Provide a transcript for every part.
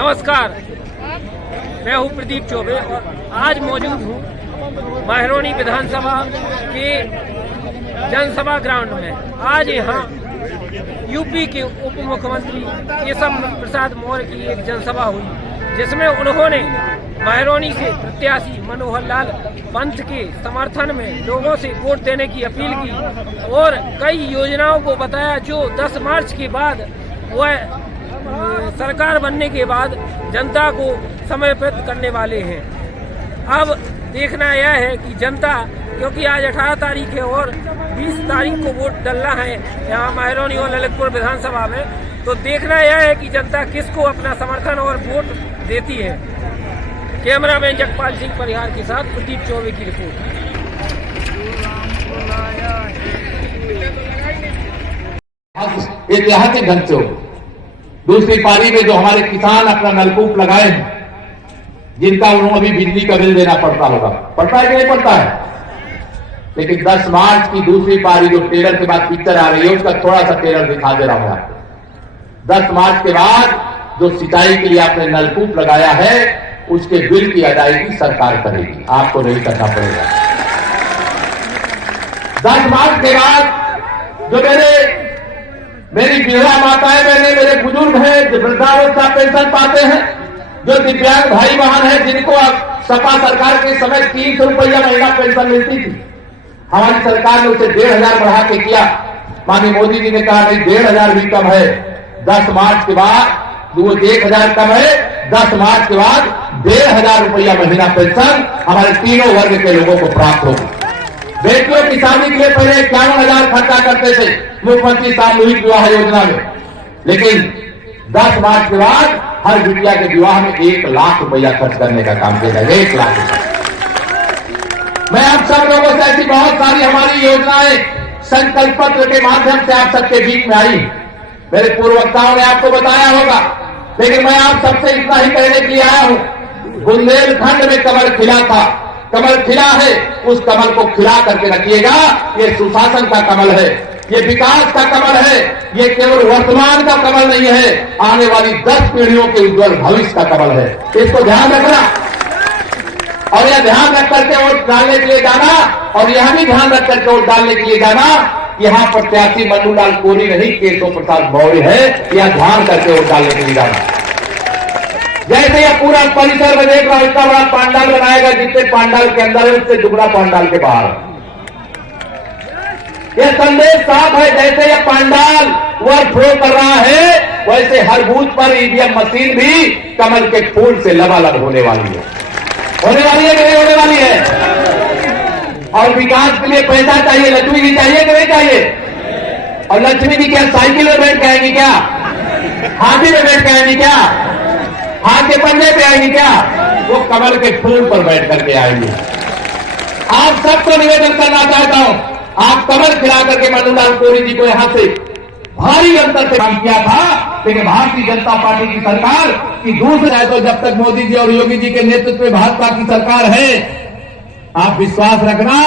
नमस्कार, मैं हूं प्रदीप चौबे और आज मौजूद हूं महरौनी विधानसभा के जनसभा ग्राउंड में। आज यहां यूपी के उप मुख्यमंत्री केशव प्रसाद मौर्य की एक जनसभा हुई, जिसमें उन्होंने महरौनी से प्रत्याशी मनोहर लाल पंथ के समर्थन में लोगों से वोट देने की अपील की और कई योजनाओं को बताया जो 10 मार्च के बाद वह सरकार बनने के बाद जनता को समर्पित करने वाले हैं। अब देखना यह है कि जनता, क्योंकि आज 18 तारीख है और 20 तारीख को वोट डालना है यहाँ महरौनी और ललितपुर विधानसभा में, तो देखना यह है कि जनता किसको अपना समर्थन और वोट देती है। कैमरामैन जगपाल सिंह परिहार के साथ प्रदीप चौबे की रिपोर्ट। ऐतिहासिक ढंग से दूसरी पारी में जो हमारे किसान अपना नलकूप लगाए हैं, जिनका उन्होंने अभी बिजली का बिल देना पड़ता होगा, पड़ता है कि नहीं पड़ता है, लेकिन 10 मार्च की दूसरी पारी जो ट्रेलर के बाद पिक्चर आ रही है, उसका थोड़ा सा ट्रेलर दिखा दे रहा हूं आपको। 10 मार्च के बाद जो सिंचाई के लिए आपने नलकूप लगाया है, उसके बिल की अदायगी सरकार करेगी, आपको नहीं करना पड़ेगा। 10 मार्च के बाद जो मेरी विधवा माताएं बहनें, मेरे बुजुर्ग हैं, जो वृद्धावस्था पेंशन पाते हैं, जो दिव्यांग भाई बहन हैं, जिनको अब सपा सरकार के समय 300 रुपया महीना पेंशन मिलती थी, हमारी सरकार ने उसे 1500 बढ़ा के किया। माननीय मोदी जी ने कहा नहीं, 1500 भी कम है। 10 मार्च के बाद वो 1000 कम है, 10 मार्च के बाद 1500 रुपया महीना पेंशन हमारे तीनों वर्ग के लोगों को प्राप्त होगी। बेटियों की शादी के लिए पहले 51,000 खर्चा करते थे मुख्यमंत्री सामूहिक विवाह योजना में, लेकिन 10 मार्च के बाद हर बिटिया के विवाह में 1 लाख रुपया खर्च करने का काम किया जाएगा। 1 लाख रुपया। मैं आप सब लोगों से ऐसी बहुत सारी हमारी योजनाएं संकल्प पत्र के माध्यम से आप सबके बीच में आई, मेरे पूर्ववक्ताओं ने आपको बताया होगा, लेकिन मैं आप सबसे इतना ही कहने के लिए आया हूं, बुंदेलखंड में कमल खिला था, कमल खिला है, उस कमल को खिला करके रखिएगा। ये सुशासन का कमल है, ये विकास का कमल है, ये केवल वर्तमान का कमल नहीं है, आने वाली 10 पीढ़ियों के उज्जवल भविष्य का कमल है। इसको ध्यान रखना और यह ध्यान रख करके वोट डालने के लिए जाना, और यह भी ध्यान रख करके वोट डालने के लिए जाना, यहाँ प्रत्याशी मनोहर कोरी नहीं, केशव प्रसाद मौर्य है, यह ध्यान करके वोट डालने के लिए जाना। जैसे यह पूरा परिसर में देख रहा हूं, इतना बड़ा पांडाल बनाएगा, जितने पांडाल के अंदर है उससे दुगना पांडाल के बाहर। यह संदेश साफ है, जैसे यह पांडाल ओवरफ्लो कर रहा है, वैसे हर बूथ पर ईवीएम मशीन भी कमल के फूल से लबालब होने वाली है। होने वाली है कि नहीं होने वाली है? और विकास के लिए पैसा चाहिए, लक्ष्मी जी चाहिए कि नहीं चाहिए? और लक्ष्मी जी क्या साइकिल में बैठ के आएंगी क्या? हाथी में बैठ के आएंगी क्या? हाथ के पंजे पे आएंगी क्या? वो कमल के फूल पर बैठ करके आएंगे। आप सबको निवेदन करना चाहता हूं, आप कमल खिला करके मनोहर कोरी जी को यहां से भारी अंतर से किया था, लेकिन भारतीय जनता पार्टी की सरकार की दूसरा है, तो जब तक मोदी जी और योगी जी के नेतृत्व में भाजपा की सरकार है, आप विश्वास रखना,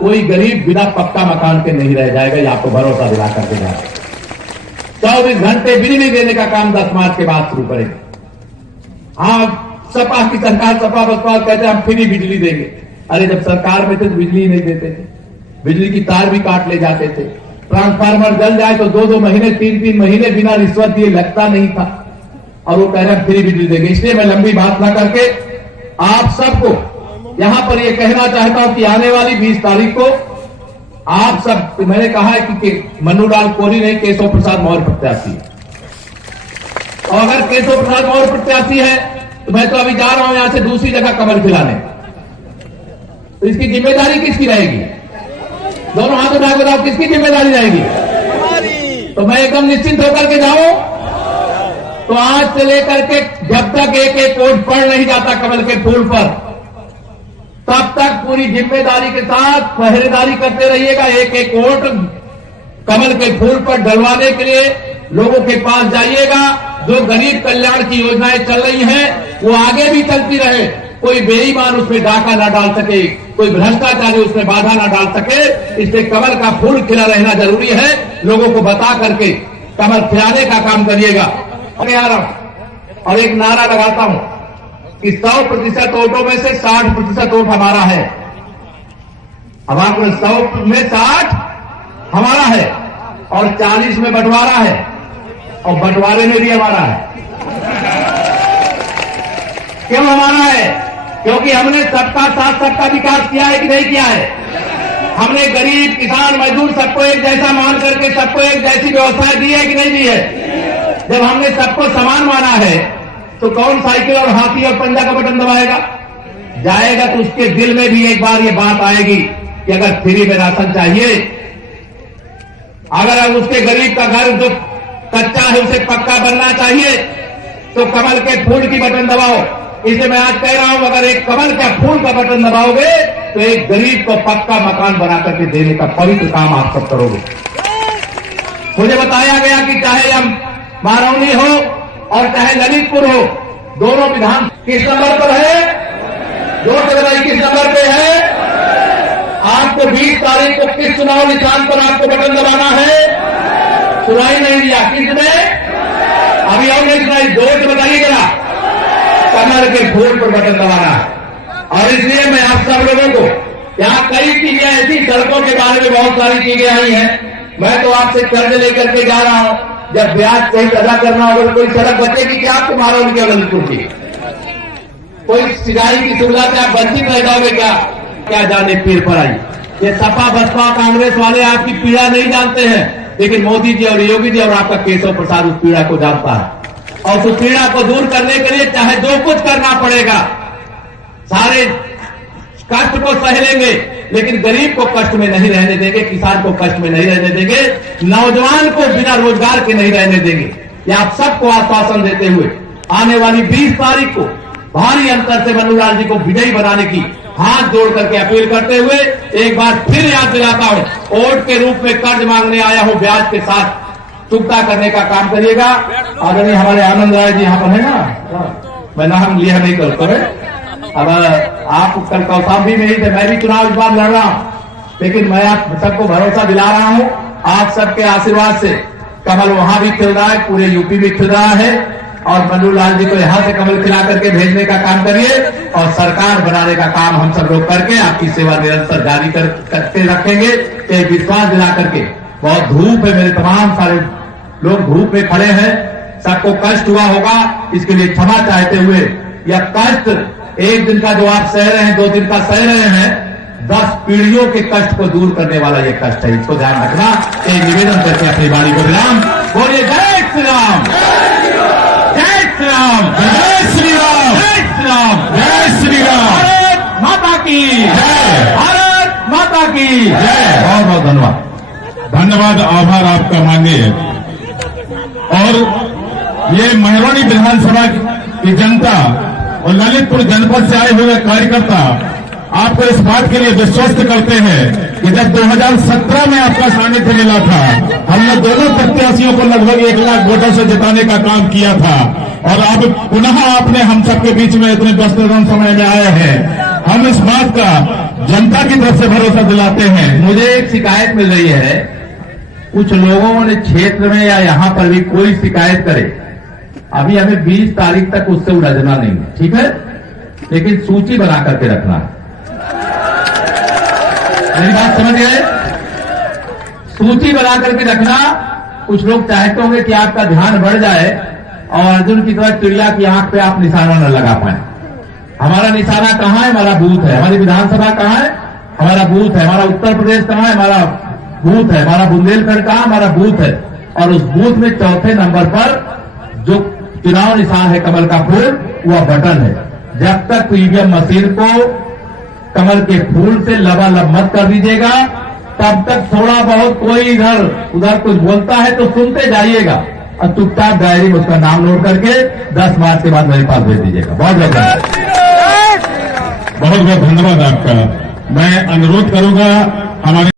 कोई गरीब बिना पक्का मकान के नहीं रह जाएगा, ये आपको भरोसा दिला करके जा रहा है। 24 घंटे बिजली देने का काम 10 मार्च के बाद शुरू करेंगे। हाँ, सपा की सरकार, सपा बसपा कहते हैं हम फ्री बिजली देंगे। अरे जब सरकार में थे तो बिजली नहीं देते थे, बिजली की तार भी काट ले जाते थे, ट्रांसफार्मर जल जाए तो 2-2 महीने 3-3 महीने बिना रिश्वत दिए लगता नहीं था, और वो कह रहे हैं फ्री बिजली देंगे। इसलिए मैं लंबी बात ना करके आप सबको यहां पर यह कहना चाहता हूं कि आने वाली 20 तारीख को आप सब, मैंने कहा है कि मनोहर कोरी नहीं, केशव प्रसाद मौर्य प्रत्याशी है, और अगर केशव प्रसाद मौर्य प्रत्याशी है तो मैं तो अभी जा रहा हूं यहां से दूसरी जगह कमल खिलाने, तो इसकी जिम्मेदारी किसकी रहेगी? दोनों हाथ उठा के बताओ, किसकी जिम्मेदारी रहेगी? हमारी। तो मैं एकदम निश्चिंत होकर के जाऊं, तो आज से लेकर के जब तक एक वोट पड़ नहीं जाता कमल के फूल पर, तब तक पूरी जिम्मेदारी के साथ पहरेदारी करते रहिएगा। एक वोट कमल के फूल पर डलवाने के लिए लोगों के पास जाइएगा। जो गरीब कल्याण की योजनाएं चल रही हैं, वो आगे भी चलती रहे, कोई बेईमान उसमें डाका ना डाल सके, कोई भ्रष्टाचारी उसमें बाधा ना डाल सके। इसलिए कमल का फूल खिला रहना जरूरी है। लोगों को बता करके कमल खिलाने का काम करिएगा। और एक नारा लगाता हूं कि 100% वोटों में से 60% वोट हमारा है। अब आपको 100 में 60 हमारा है और 40 में बंटवारा है और बंटवारे में भी हमारा है। क्यों हमारा है? क्योंकि हमने सबका साथ सबका विकास किया है कि नहीं किया है? हमने गरीब किसान मजदूर सबको एक जैसा मान करके सबको एक जैसी व्यवस्था दी है कि नहीं दी है? जब हमने सबको समान माना है तो कौन साइकिल और हाथी और पंजा का बटन दबाएगा? जाएगा तो उसके दिल में भी एक बार ये बात आएगी कि अगर फ्री में राशन चाहिए, अगर उसके गरीब का घर जो कच्चा है उसे पक्का बनना चाहिए तो कमल के फूल की बटन दबाओ। इसे मैं आज कह रहा हूं, अगर एक कमल का फूल का बटन दबाओगे तो एक गरीब को पक्का मकान बना करके देने का पवित्र काम आप सब करोगे। मुझे बताया गया कि चाहे हम महरौनी हो और चाहे ललितपुर हो, दोनों विधान किस नंबर पर है? जोर से बताइए, किस नंबर पे है? आपको 20 तारीख को किस चुनाव निशान पर आपको बटन दबाना है? सुनाई नहीं दिया किसने? अभी और नहीं सुनाई, जोर से बताइए जरा। कमल के फूल पर बटन दबाना है। और इसलिए मैं आप सब लोगों को, यहाँ कई चीजें ऐसी सड़कों के बारे में बहुत सारी चीजें आई हैं। मैं तो आपसे कर्ज लेकर के जा रहा हूं, जब ब्याज कहीं अदा करना होगा तो कोई सड़क बचेगी क्या आपको महरौनी के ललितपुर की? कोई सिंचाई की सुविधा से आप वंचित रह जाओगे क्या? क्या जाने पीर पर आई। ये सपा बसपा कांग्रेस वाले आपकी पीड़ा नहीं जानते हैं, लेकिन मोदी जी और योगी जी और आपका केशव प्रसाद उस पीड़ा को जानता है। और उस पीड़ा को दूर करने के लिए चाहे जो कुछ करना पड़ेगा, सारे कष्ट को सह लेंगे, लेकिन गरीब को कष्ट में नहीं रहने देंगे, किसान को कष्ट में नहीं रहने देंगे, नौजवान को बिना रोजगार के नहीं रहने देंगे। ये आप सबको आश्वासन देते हुए आने वाली 20 तारीख को भारी अंतर से मन्नू लाल जी को विजयी बनाने की हाथ जोड़ करके अपील करते हुए एक बार फिर याद दिलाता हूं, वोट के रूप में कर्ज मांगने आया हूं, ब्याज के साथ चुकता करने का काम करिएगा। आदरणीय हमारे आनंद राय जी यहाँ पर है ना, मैं नाम लिया नहीं करता है। अब आप कल कौशाम्बी में ही थे, मैं भी चुनाव इस बार लड़ रहा हूं, लेकिन मैं आप सबको भरोसा दिला रहा हूं, आप सबके आशीर्वाद से कमल वहां भी खिल रहा है, पूरे यूपी भी खिल रहा है। और मन्नू लाल जी को यहां से कमल खिला करके भेजने का काम करिए और सरकार बनाने का काम हम सब लोग करके आपकी सेवा निरंतर जारी करते रखेंगे। एक विश्वास दिला करके, बहुत धूप है, मेरे तमाम सारे लोग धूप में खड़े हैं, सबको कष्ट हुआ होगा, इसके लिए क्षमा चाहते हुए, यह कष्ट एक दिन का जो आप सह रहे हैं, 2 दिन का सह रहे हैं, 10 पीढ़ियों के कष्ट को दूर करने वाला ये कष्ट है, इसको ध्यान रखना। एक निवेदन करके अपनी वाणी को विराम। बोलिए जय श्री राम, जय श्री राम, जय श्री राम, जय श्री राम, जय श्री राम। भारत माता की जय, भारत माता की जय। बहुत बहुत धन्यवाद। धन्यवाद, आभार आपका माननीय। और ये महरौनी विधानसभा की जनता और ललितपुर जनपद से आए हुए कार्यकर्ता आपको इस बात के लिए विश्वस्त करते हैं कि जब 2017 में आपका सानिध्य मिला था, हमने दोनों प्रत्याशियों को लगभग 1 लाख वोटों से जिताने का काम किया था, और अब पुनः आपने हम सबके बीच में इतने व्यस्ततम समय में आए हैं। हम इस बात का जनता की तरफ से भरोसा दिलाते हैं। मुझे एक शिकायत मिल रही है, कुछ लोगों ने क्षेत्र में या यहां पर भी कोई शिकायत करे, अभी हमें 20 तारीख तक उससे उलझना नहीं, ठीक है, लेकिन सूची बना करके रखना है। मेरी बात समझ गए? सूची बना करके रखना। कुछ लोग चाहते होंगे कि आपका ध्यान बढ़ जाए और अर्जुन की तरह चिड़िया की आंख पे आप निशाना न लगा पाए। हमारा निशाना कहां है? हमारा बूथ है। हमारी विधानसभा कहां है? हमारा बूथ है। हमारा उत्तर प्रदेश कहां है? हमारा बूथ है। हमारा बुंदेलखंड कहां? हमारा बूथ है। और उस बूथ में चौथे नंबर पर जो चुनाव निशान है कमल का फूल, वह बटन है। जब तक ईवीएम मशीन को कमल के फूल से लबालब मत कर दीजिएगा, तब तक थोड़ा बहुत कोई इधर उधर कुछ बोलता है तो सुनते जाइएगा और चुपचाप डायरी में उसका नाम नोट करके 10 मार्च के बाद मेरे पास भेज दीजिएगा। बहुत बहुत धन्यवाद आपका। मैं अनुरोध करूंगा हमारे